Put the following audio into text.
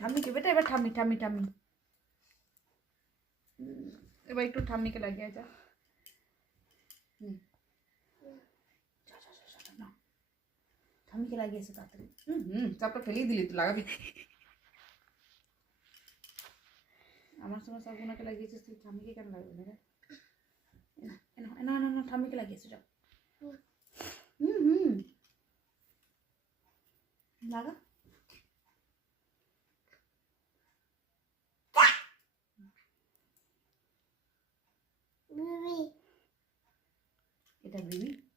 ঠাম্মিকে বেটা, এবার ঠাম্মি ঠাম্মি ঠাম্মি এবার একটু ঠাম্মিকে লাগিয়ে যা। ঠাম্মিকে লাগিয়েছে তাড়াতাড়ি। চাপটা ফেলেই দিলি, তুই লাগাবি। আমার সময় সব ওনাকে লাগিয়েছিস, তুই ঠাম্মিকে কেন লাগবে না? না না না, ঠাম্মিকে লাগিয়েছে, যাও। লাগা। এটা বেবি।